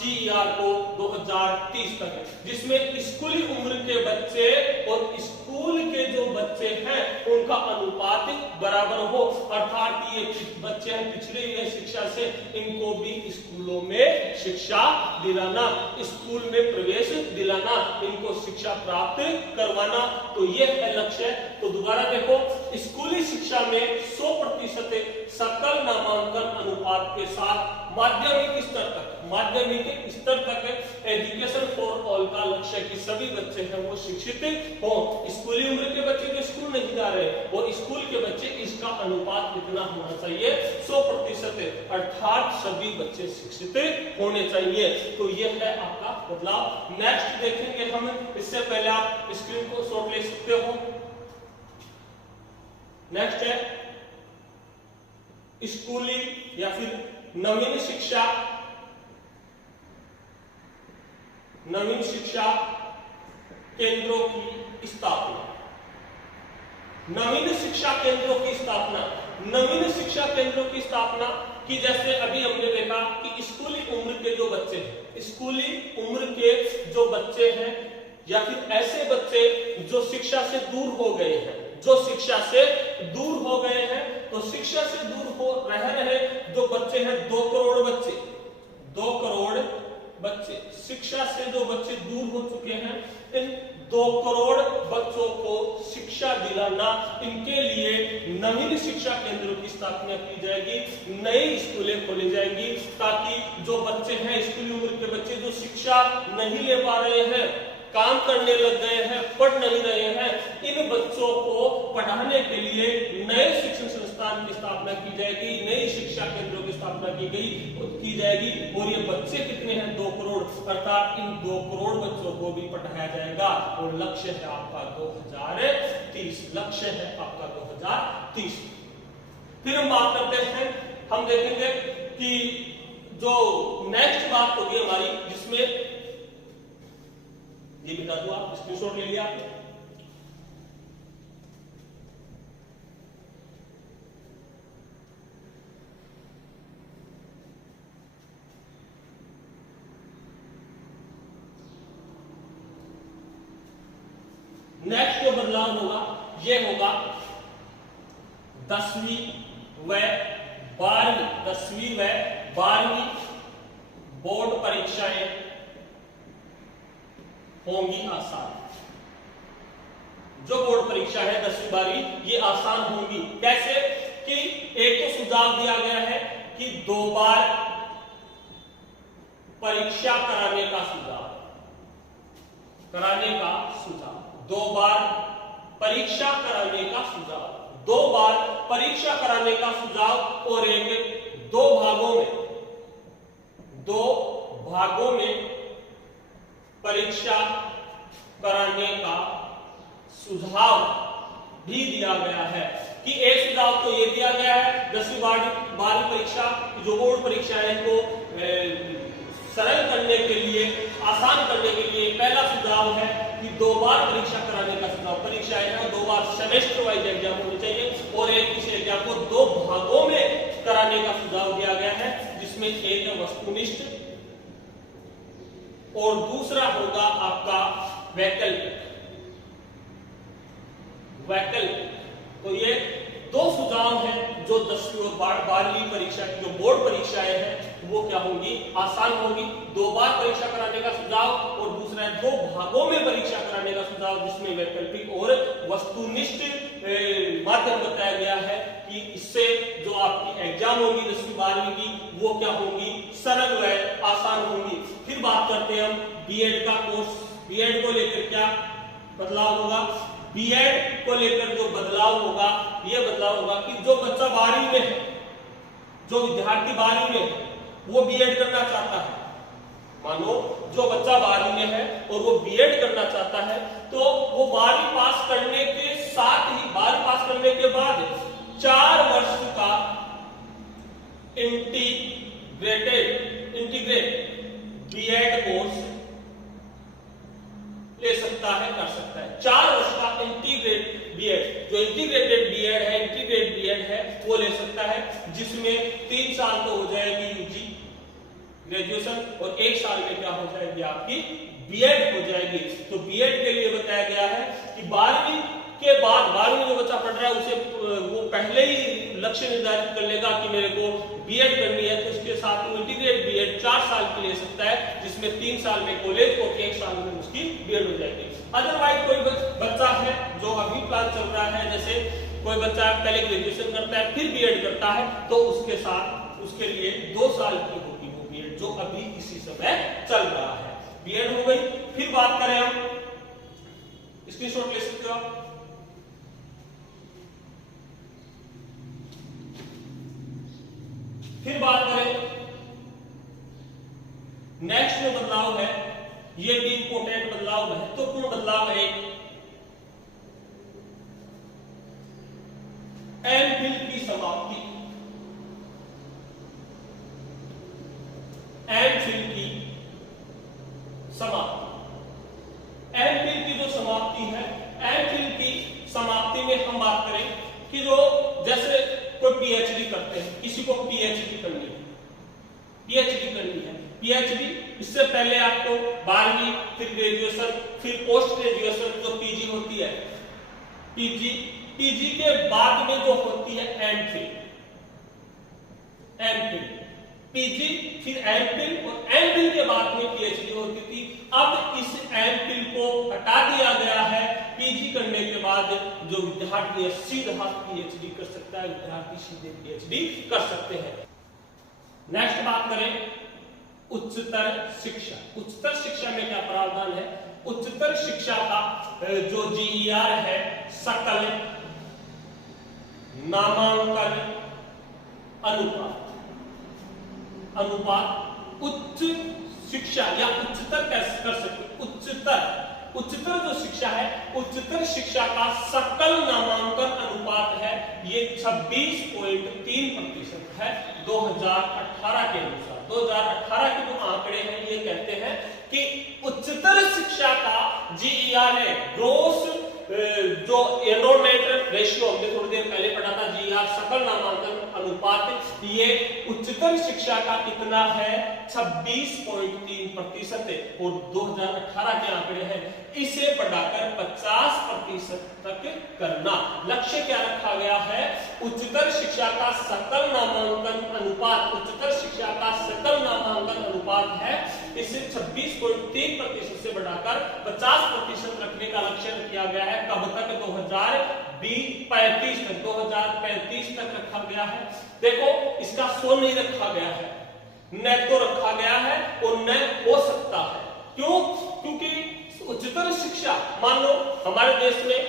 GER को 2030 तक, जिसमें स्कूली उम्र के बच्चे और स्कूल के जो बच्चे हैं उनका अनुपात बराबर हो, अर्थात ये बच्चे हैं पिछड़े हुए शिक्षा से, इनको भी स्कूलों में शिक्षा दिलाना, स्कूल में प्रवेश दिलाना, इनको शिक्षा प्राप्त करवाना, तो ये है लक्ष्य। तो दोबारा देखो, स्कूली शिक्षा में 100% सकल नामांकन अनुपात के साथ माध्यमिक स्तर तक, माध्यमिक स्तर तक एजुकेशन फॉर ऑल का लक्ष्य कि सभी बच्चे हैं वो शिक्षित हो। स्कूली उम्र के बच्चे जो स्कूल नहीं जा रहे और स्कूल के बच्चे, इसका अनुपात कितना होना चाहिए? 100%, अर्थात सभी बच्चे शिक्षित होने चाहिए। तो ये है आपका बदलाव। नेक्स्ट देखेंगे हम, इससे पहले आप स्क्रीन को शॉट ले सकते हो। नेक्स्ट है स्कूली या फिर नवीन शिक्षा, नवीन शिक्षा केंद्रों की स्थापना। नवीन शिक्षा केंद्रों की स्थापना, नवीन शिक्षा केंद्रों की स्थापना कि जैसे अभी हमने देखा कि स्कूली उम्र के जो बच्चे हैं, स्कूली उम्र के जो बच्चे हैं या फिर ऐसे बच्चे जो शिक्षा से दूर हो गए हैं, जो शिक्षा से दूर हो गए हैं, तो शिक्षा से दूर हो रह रहे जो बच्चे हैं 2 करोड़ बच्चे, 2 करोड़ बच्चे शिक्षा से जो बच्चे दूर हो चुके हैं, इन 2 करोड़ बच्चों को शिक्षा दिलाना, इनके लिए नवीन शिक्षा केंद्रों की स्थापना की जाएगी, नई स्कूलें खोली जाएंगी, ताकि जो बच्चे हैं स्कूली उम्र के बच्चे जो शिक्षा नहीं ले पा रहे हैं, काम करने लग गए हैं, पढ़ नहीं रहे हैं, इन बच्चों को पढ़ाने के लिए नए शिक्षण संस्थान की स्थापना की जाएगी, नई शिक्षा केंद्रों की स्थापना की जाएगी और ये बच्चे कितने हैं? 2 करोड़, अर्थात इन 2 करोड़ बच्चों को भी पढ़ाया जाएगा और लक्ष्य है आपका 2030, लक्ष्य है आपका 2030। फिर हम बात करते हैं, हम देखेंगे कि जो नेक्स्ट बात होगी हमारी, जिसमें ये बता दो, आप स्क्रीनशॉट ले लिया आपने? नेक्स्ट जो बदलाव होगा ये होगा 10वीं व 12वीं, 10वीं व 12वीं बोर्ड परीक्षाएं होंगी आसान। जो बोर्ड परीक्षा है 10वीं 12वीं, ये आसान होंगी। कैसे? कि एक तो सुझाव दिया गया है कि 2 बार परीक्षा कराने का सुझाव, कराने का सुझाव, 2 बार परीक्षा कराने का सुझाव, 2 बार परीक्षा कराने का सुझाव और एक 2 भागों में, 2 भागों में परीक्षा कराने का सुझाव भी दिया गया है कि एक सुझाव तो ये दिया गया है 10वीं 12वीं परीक्षा जो बोर्ड परीक्षा है इनको सरल करने के लिए, आसान करने के लिए पहला सुझाव है कि 2 बार परीक्षा कराने का सुझाव। परीक्षा है 2 बार सेमेस्टर वाइज एग्जाम होनी चाहिए और एक इस एग्जाम को 2 भागों में कराने का सुझाव दिया गया है, जिसमें एक है वस्तुनिष्ठ और दूसरा होगा आपका वैकल्पिक। तो ये 2 सुझाव हैं जो 10वीं और 12वीं परीक्षा की जो बोर्ड परीक्षाएं हैं वो क्या होंगी, आसान होगी। 2 बार परीक्षा कराने का सुझाव और दूसरा है 2 भागों में परीक्षा कराने का सुझाव, जिसमें वैकल्पिक और वस्तुनिष्ठ माध्यम बताया गया है कि इससे जो आपकी एग्जाम होगी 10वीं 12वीं की वो क्या होगी, सरल व आसान होगी। फिर बात करते हैं हम बीएड का कोर्स। बीएड को लेकर क्या बदलाव होगा? बीएड को लेकर जो बदलाव होगा ये बदलाव होगा कि जो बच्चा 12वीं में है, जो विद्यार्थी 12वीं में है वो बीएड करना चाहता है, मानो जो बच्चा 12वीं में है और वो बीएड करना चाहता है, तो वो 12वीं पास करने के साथ ही 12वीं पास करने के बाद 4 वर्ष का इंटीग्रेट बीएड कोर्स ले सकता है, कर सकता है। 4 वर्ष का इंटीग्रेट बीएड, जो इंटीग्रेटेड बीएड है वो ले सकता है, जिसमें 3 साल तो हो जाएगी यूजी ग्रेजुएशन और 1 साल में क्या हो जाएगी आपकी बीएड हो जाएगी। तो बीएड के लिए बताया गया है कि 12वीं के बाद 12वीं में जो बच्चा पढ़ रहा है उसे वो पहले ही लक्ष्य निर्धारित कर लेगा कि मेरे को बीएड करनी है, तो उसके साथ वो इंटीग्रेट बीएड 4 साल की ले सकता है, जिसमें 3 साल में कॉलेज और 1 साल में उसकी बीएड हो जाएगी। अदरवाइज कोई बच्चा है जो अभी प्लान चल रहा है, जैसे कोई बच्चा पहले ग्रेजुएशन करता है फिर बीएड करता है, तो उसके साथ उसके लिए 2 साल की होगी वो बीएड, जो अभी इसी समय चल रहा है। बीएड हो गई। फिर बात करें हम, स्क्रीनशॉट ले सकते हो आप। फिर बात करें नेक्स्ट जो बदलाव है, ये भी इंपोर्टेंट बदलाव, महत्वपूर्ण बदलाव है। एमफिल की समाप्ति। एमफिल की समाप्ति। एमफिल की जो समाप्ति है, एमफिल की समाप्ति में हम बात करें कि जो जैसे कोई पीएचडी करते हैं, किसी को पीएचडी करनी है, पीएचडी इससे पहले आपको 12वीं, फिर ग्रेजुएशन, फिर पोस्ट ग्रेजुएशन जो पीजी होती है, पीजी के बाद में जो होती है एमफिल, पीजी फिर एमफिल और एमफिल के बाद में पीएचडी होती थी। अब इस एमफिल को हटा दिया गया है। पीजी करने के बाद जो विद्यार्थी है सीधा पीएचडी कर सकता है, विद्यार्थी सीधे पीएचडी कर सकते हैं। नेक्स्ट बात करें उच्चतर शिक्षा। उच्चतर शिक्षा में क्या प्रावधान है? उच्चतर शिक्षा का जो जीईआर है, सकल नामांकन अनुपात उच्च शिक्षा या उच्चतर कैसे कर सकते? उच्चतर जो शिक्षा है, उच्चतर शिक्षा का सकल नामांकन अनुपात है ये 26.3% है 2018 के अनुसार। 2018 के जो आंकड़े हैं ये कहते हैं कि उच्चतर शिक्षा का जीईआर है, ग्रोस जो एनरोलमेंट रेशियो, हमने थोड़ी देर पहले पढ़ा था, जीईआर सकल नामांकन अनुपात, ये उच्चतर शिक्षा का कितना है? 26.3% है और 2018 के आंकड़े हैं। इसे बढ़ाकर 50% तक करना लक्ष्य क्या रखा गया है? उच्चतर शिक्षा का सकल नामांकन अनुपात, उच्चतर शिक्षा का सकल नामांकन अनुपात है, इसे 26.3% से बढ़ाकर 50% रखने का लक्ष्य किया गया है। कब तक? 2035 तक रखा गया है। देखो इसका 100 नहीं रखा गया है, न तो रखा गया है और न हो सकता है। क्यों? क्योंकि उच्चतर शिक्षा, मान लो हमारे देश में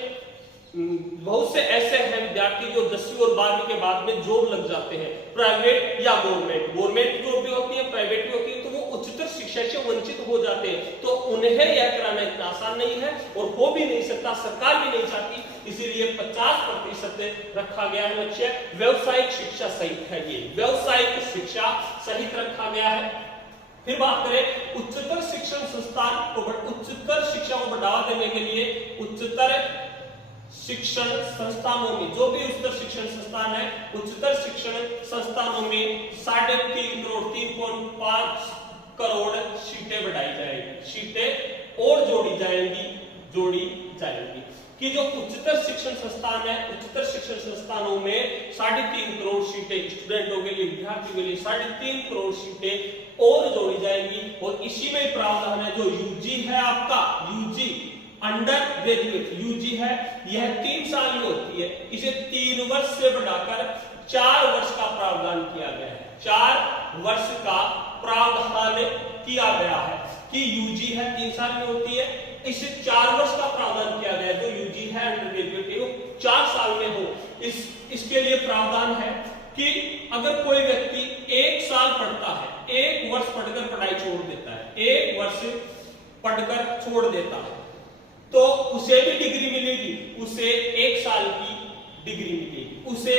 बहुत से ऐसे हैं विद्यार्थी जो 10वीं और 12वीं के बाद में जॉब लग जाते हैं, प्राइवेट या गवर्नमेंट जॉब भी होती है, प्राइवेट भी होती है, तो वो उच्चतर शिक्षा से वंचित हो जाते हैं। तो उन्हें यह कराना इतना आसान नहीं है और हो भी नहीं सकता, सरकार भी नहीं चाहती। इसीलिए 50% रखा गया है लक्ष्य। व्यवसायिक शिक्षा सहित है, ये व्यवसायिक शिक्षा सहित रखा गया है। फिर बात करें उच्चतर शिक्षण संस्थान को, उच्चतर शिक्षा को बढ़ावा देने के लिए उच्चतर शिक्षण संस्थानों में, जो भी उच्चतर शिक्षण संस्थान है, उच्चतर शिक्षण संस्थानों में 3.5 करोड़ 3.5 करोड़ सीटें बढ़ाई जाएगी, सीटें और जोड़ी जाएंगी कि जो उच्चतर शिक्षण संस्थान है, उच्चतर शिक्षण संस्थानों में 3.5 करोड़ सीटें स्टूडेंटों के लिए, विद्यार्थियों के लिए 3.5 करोड़ सीटें और जोड़ी जाएंगी। और इसी में प्रावधान है जो यूजी है आपका, यूजी अंडर ग्रेजुएट यूजी है, यह 3 साल में होती है, इसे 3 वर्ष से बढ़ाकर 4 वर्ष का प्रावधान किया गया है। 4 वर्ष का प्रावधान किया गया है कि यूजी है 3 साल में होती है, इसे 4 वर्ष का प्रावधान किया गया है। जो यूजी है अंडर ग्रेजुएट वो 4 साल में हो। इसके लिए प्रावधान है कि अगर कोई व्यक्ति 1 साल पढ़ता है, 1 वर्ष पढ़कर पढ़ाई छोड़ देता है, 1 वर्ष पढ़कर छोड़ देता है, तो उसे भी डिग्री मिलेगी, उसे 1 साल की डिग्री मिलेगी, उसे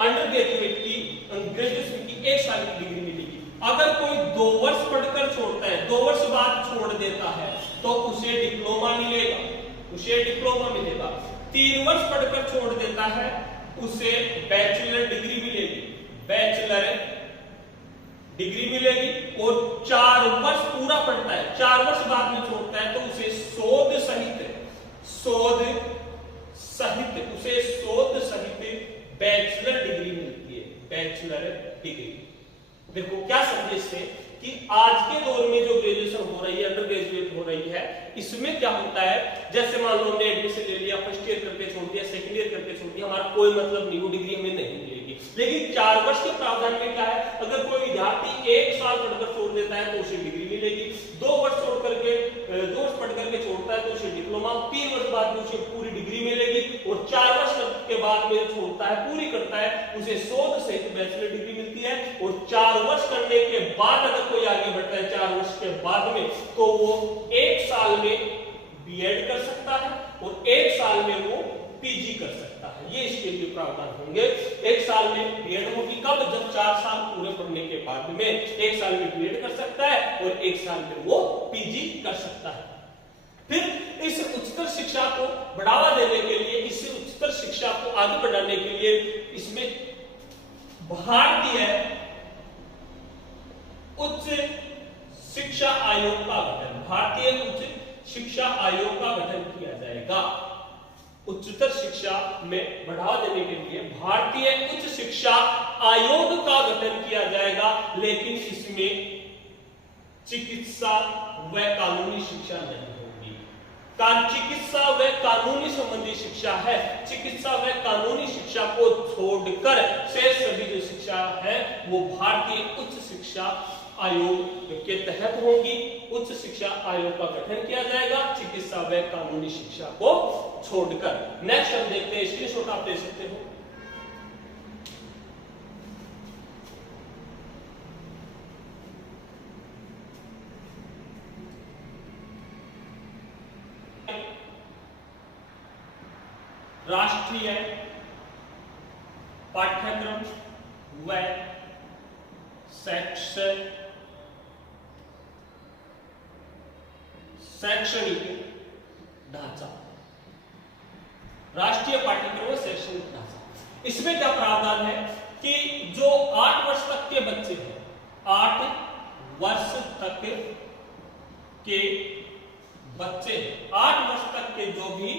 अंडर ग्रेजुएट की, ग्रेजुएशन की 1 साल की डिग्री मिलेगी। अगर कोई 2 वर्ष पढ़कर छोड़ता है, 2 वर्ष बाद छोड़ देता है, तो उसे डिप्लोमा मिलेगा, उसे डिप्लोमा मिलेगा। 3 वर्ष पढ़कर छोड़ देता है, उसे बैचलर डिग्री मिलेगी, बैचलर डिग्री मिलेगी। और 4 वर्ष पूरा पढ़ता है, 4 वर्ष बाद में छोड़ता है, तो उसे शोध सहित बैचलर डिग्री मिलती है, बैचलर डिग्री। देखो क्या समझे इससे कि आज के दौर में जो ग्रेजुएशन हो रही है, अंडर ग्रेजुएट हो रही है, इसमें क्या होता है, जैसे मान लो हमने एडमिशन ले लिया, फर्स्ट ईयर करके छोड़ दिया, सेकंड ईयर करके छोड़ दिया, हमारा कोई मतलब नहीं, वो डिग्री हमें नहीं मिलेगी। लेकिन 4 वर्ष के प्रावधान में क्या है, अगर कोई विद्यार्थी 1 साल पढ़कर छोड़ देता है तो उसे डिग्री मिलेगी, 2 वर्ष पढ़ करके छोड़ता है तो उसे डिप्लोमा, 3 वर्ष बाद में उसे पूरी डिग्री मिलेगी, और 4 वर्ष के बाद में छोड़ता है, पूरी करता है, उसे शोध सहित बैचलर डिग्री मिलती है। और 4 वर्ष करने के बाद अगर कोई आगे बढ़ता है 4 वर्ष के बाद में, तो वो 1 साल में बीएड कर सकता है और 1 साल में वो पीजी कर सकता है। ये इसके लिए प्रावधान होंगे। 1 साल में बीएड होगी कब, जब 4 साल पूरे पढ़ने के बाद में 1 साल में बीएड कर सकता है और 1 साल में वो पीजी कर सकता है। फिर इस उच्चतर शिक्षा को बढ़ावा देने के लिए, इस उच्चतर शिक्षा को आगे बढ़ाने के लिए, इसमें भारतीय उच्च शिक्षा आयोग का गठन, भारतीय उच्च शिक्षा आयोग का गठन किया जाएगा। उच्चतर शिक्षा में बढ़ावा देने के लिए भारतीय उच्च शिक्षा आयोग का गठन किया जाएगा, लेकिन इसमें चिकित्सा व कानूनी शिक्षा नहीं होगी। चिकित्सा व कानूनी संबंधी शिक्षा है, चिकित्सा व कानूनी शिक्षा को छोड़कर से सभी जो शिक्षा है वो भारतीय उच्च शिक्षा आयोग के तहत होगी। उच्च शिक्षा आयोग का गठन किया जाएगा चिकित्सा व कानूनी शिक्षा को छोड़कर। नेक्स्ट हम देखते हैं, स्क्रीनशॉट आप ले सकते हो। राष्ट्रीय पाठ्यक्रम व शैक्षणिक ढांचा, राष्ट्रीय पाठ्यक्रम व शैक्षणिक ढांचा, इसमें क्या प्रावधान है कि जो 8 वर्ष तक के बच्चे हैं, 8 वर्ष तक के बच्चे, 8 वर्ष तक के जो भी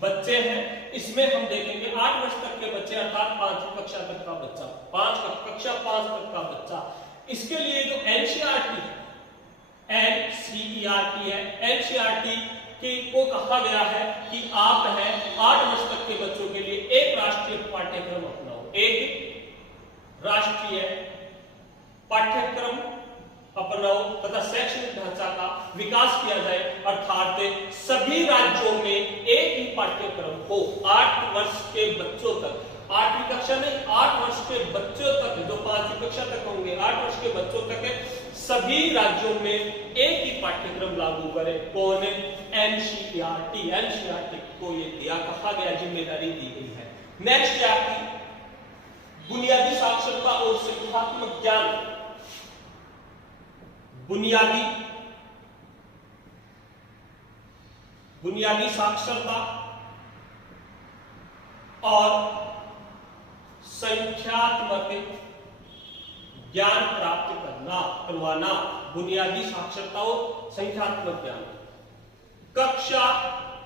बच्चे हैं, इसमें हम देखेंगे 8 वर्ष तक के बच्चे अर्थात 5वीं कक्षा तक का बच्चा, कक्षा 5 तक का बच्चा, इसके लिए जो एनसीईआरटी है, एनसीईआरटी को कहा गया है कि आप है 8 वर्ष तक के बच्चों के लिए एक राष्ट्रीय पाठ्यक्रम अपनाओ, एक राष्ट्रीय पाठ्यक्रम अपनाओ तथा शैक्षणिक ढांचा का विकास किया जाए, अर्थात सभी राज्यों में एक ही पाठ्यक्रम हो। 8 वर्ष के बच्चों तक, 8वीं कक्षा नहीं, 8 वर्ष के बच्चों तक, जो 5वीं कक्षा तक होंगे, 8 वर्ष के बच्चों तक सभी राज्यों में एक ही पाठ्यक्रम लागू करें। कौन? एनसीईआरटी। एनसीईआरटी को ये दिया, कहा गया, जिम्मेदारी दी गई है। नेक्स्ट है आपकी बुनियादी साक्षरता और संख्यात्मक ज्ञान। बुनियादी साक्षरता और संख्यात्मक ज्ञान प्राप्त करवाना। बुनियादी साक्षरता और संख्यात्मक ज्ञान कक्षा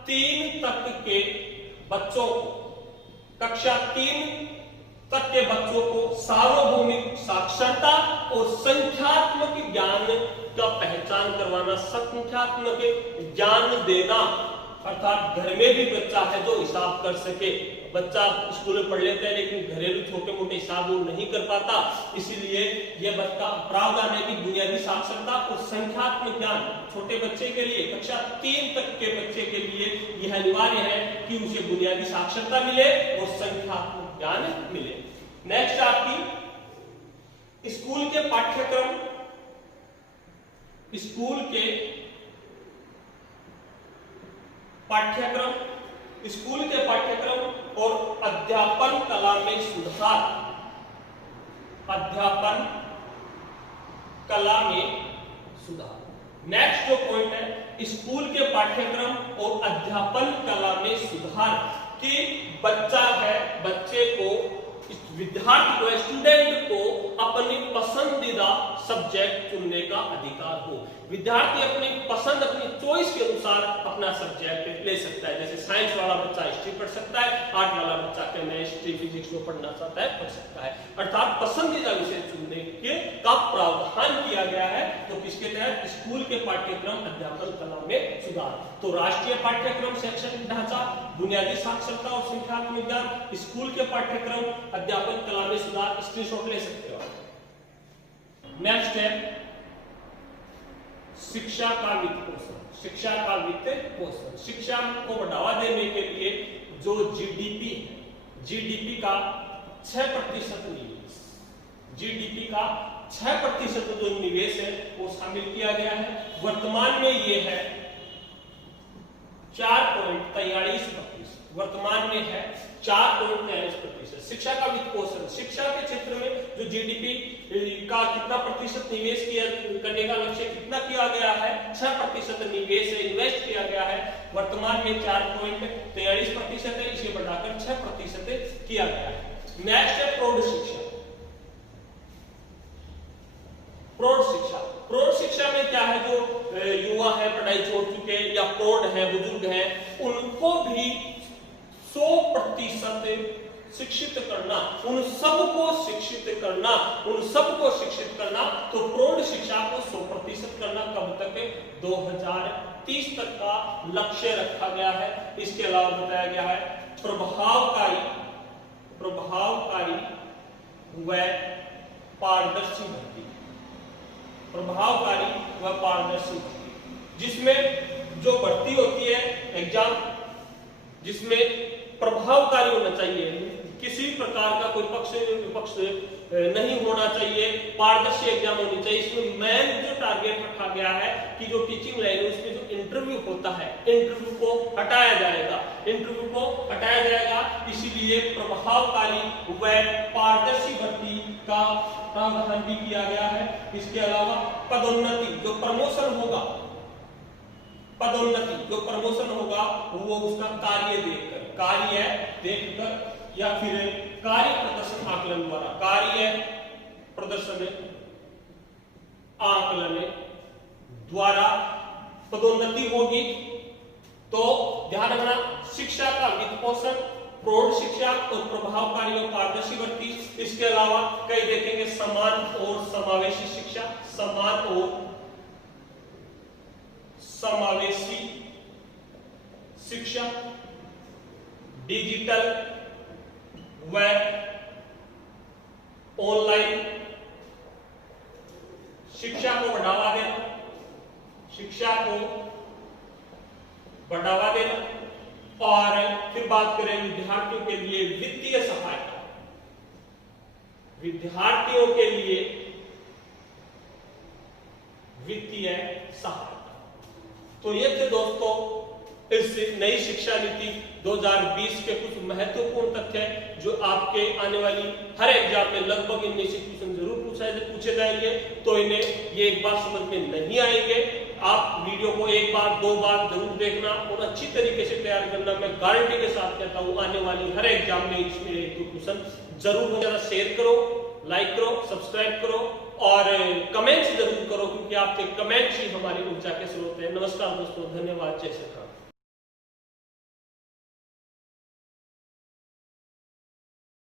3 तक के बच्चों को सार्वभौमिक साक्षरता और संख्यात्मक ज्ञान का पहचान करवाना, संख्यात्मक ज्ञान देना। अर्थात घर में भी बच्चा है जो हिसाब कर सके। बच्चा स्कूल में पढ़ लेता है लेकिन घरेलू छोटे मोटे हिसाब वो नहीं कर पाता, इसीलिए यह बच्चा प्रावधान है कि बुनियादी साक्षरता और संख्यात्मक ज्ञान छोटे बच्चे के लिए, कक्षा 3 तक के बच्चे के लिए यह अनिवार्य है कि उसे बुनियादी साक्षरता मिले और संख्यात्मक ज्ञान मिले। नेक्स्ट आपकी स्कूल के पाठ्यक्रम और अध्यापन कला में सुधार। नेक्स्ट जो पॉइंट है, स्कूल के पाठ्यक्रम और अध्यापन कला में सुधार कि बच्चे को, विद्यार्थी को, स्टूडेंट को अपनी पसंदीदा सब्जेक्ट चुनने का अधिकार हो। विद्यार्थी अपनी पसंद, अपनी चॉइस के अनुसार अपना सब्जेक्ट ले सकता है। जैसे साइंस वाला बच्चा हिस्ट्री पढ़ सकता है, आर्ट वाला बच्चा केमिस्ट्री, फिजिक्स को पढ़ना चाहता है पढ़ सकता है। अर्थात पसंदीदा विषय चुनने के का प्रावधान किया गया है। तो किसके तहत? स्कूल के पाठ्यक्रम अध्यापन कला में सुधार। तो राष्ट्रीय पाठ्यक्रम, शैक्षणिक ढांचा, बुनियादी साक्षरता और संख्यात्मक ज्ञान, स्कूल के पाठ्यक्रम, अध्यापन कला में सुधार, स्क्रीनशॉट ले सकते हो। नेक्स्ट है शिक्षा का वित्त पोषण। शिक्षा को बढ़ावा देने के लिए जो जीडीपी का 6% निवेश, जो निवेश है वो शामिल किया गया है। वर्तमान में ये है 4.43%। वर्तमान में है 4.43%। शिक्षा का वित्त पोषण, शिक्षा के क्षेत्र में जो जीडीपी का कितना प्रतिशत निवेश करने का लक्ष्य कितना किया गया है? 6% निवेश इन्वेस्ट किया गया है। वर्तमान में 4.43% है, इसे बढ़ाकर 6% किया गया है। नेक्स्ट है प्रौढ़ शिक्षा में क्या है? जो युवा है, पढ़ाई छोड़ चुके या प्रौढ़ है, बुजुर्ग है, उनको भी 100% शिक्षित करना, उन सबको शिक्षित करना। तो प्रौढ़ शिक्षा को 100% करना कब तक? 2030 तक का लक्ष्य रखा गया है। इसके अलावा बताया गया है प्रभावकारी व पारदर्शी भर्ती। जिसमें जो भर्ती होती है एग्जाम, जिसमें प्रभावकारी होना चाहिए, किसी भी प्रकार का कोई पक्ष विपक्ष नहीं होना चाहिए, पारदर्शी एग्जाम होनी चाहिए। इसमें मेन जो टारगेट रखा गया है कि जो टीचिंग लाइन है उसमें जो इंटरव्यू होता है, इंटरव्यू को हटाया जाएगा। इसीलिए प्रभावकारी व पारदर्शी भर्ती का प्रावधान भी किया गया है। इसके अलावा पदोन्नति, जो प्रमोशन होगा वो उसका कार्य देखकर या फिर कार्य प्रदर्शन आकलन द्वारा पदोन्नति होगी। तो ध्यान रखना, शिक्षा का वित्त पोषण, प्रौढ़ शिक्षा और प्रभावकारी और पारदर्शी भर्ती। इसके अलावा कई देखेंगे समान और समावेशी शिक्षा, डिजिटल व ऑनलाइन शिक्षा को बढ़ावा देना। और फिर बात करें विद्यार्थियों के लिए वित्तीय सहायता। विद्यार्थियों के लिए वित्तीय सहायता। तो ये थे दोस्तों इस नई शिक्षा नीति 2020 के कुछ महत्वपूर्ण तथ्य जो आपके आने वाली हर एग्जाम में लगभग इनमें से क्वेश्चन जरूर पूछे जाएंगे। तो इन्हें ये एक बार समझ में नहीं आएंगे, आप वीडियो को एक बार दो बार जरूर देखना और अच्छी तरीके से तैयार करना। मैं गारंटी के साथ कहता हूँ आने वाली हर एग्जाम में इसमें एक क्वेश्चन जरूर होगा। शेयर करो, लाइक करो, सब्सक्राइब करो और कमेंट्स जरूर करो, क्योंकि आपके कमेंट्स ही हमारी ऊर्जा के स्रोत हैं। नमस्कार दोस्तों, धन्यवाद, जय श्री राम।